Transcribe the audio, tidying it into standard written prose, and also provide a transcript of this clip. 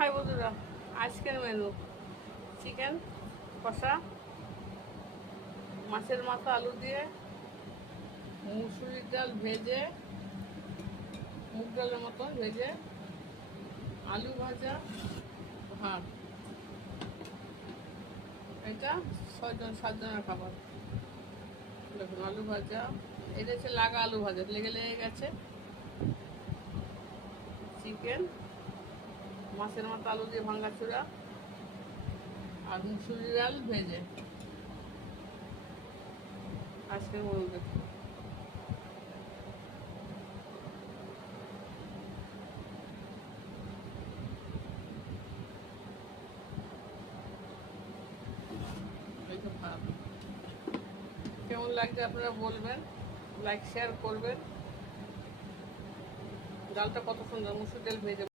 High বন্ধুরা, আজকের menu chicken কষা, মাছের মাথা আলু দিয়ে, মুসুরির ডাল ভেজে, মুগ ডালের মতো ভেজে, আলু ভাজা, ভাত। এটা 6-7 জনের খাবার। দেখুন আলু ভাজা, এটা হচ্ছে লাগা আলু ভাজা, লেগে লেগে গেছে। চিকেন, মাছের মাথা আলু দিয়ে ভাঙ্গাচুরা, আর মুসুরির ডাল ভেজে। আজকের মেনু দেখুন। কেমন লাগছে আপনারা বলবেন, লাইক শেয়ার করবেন। ডালটা কত সুন্দর, মুসুর ডাল ভেজে।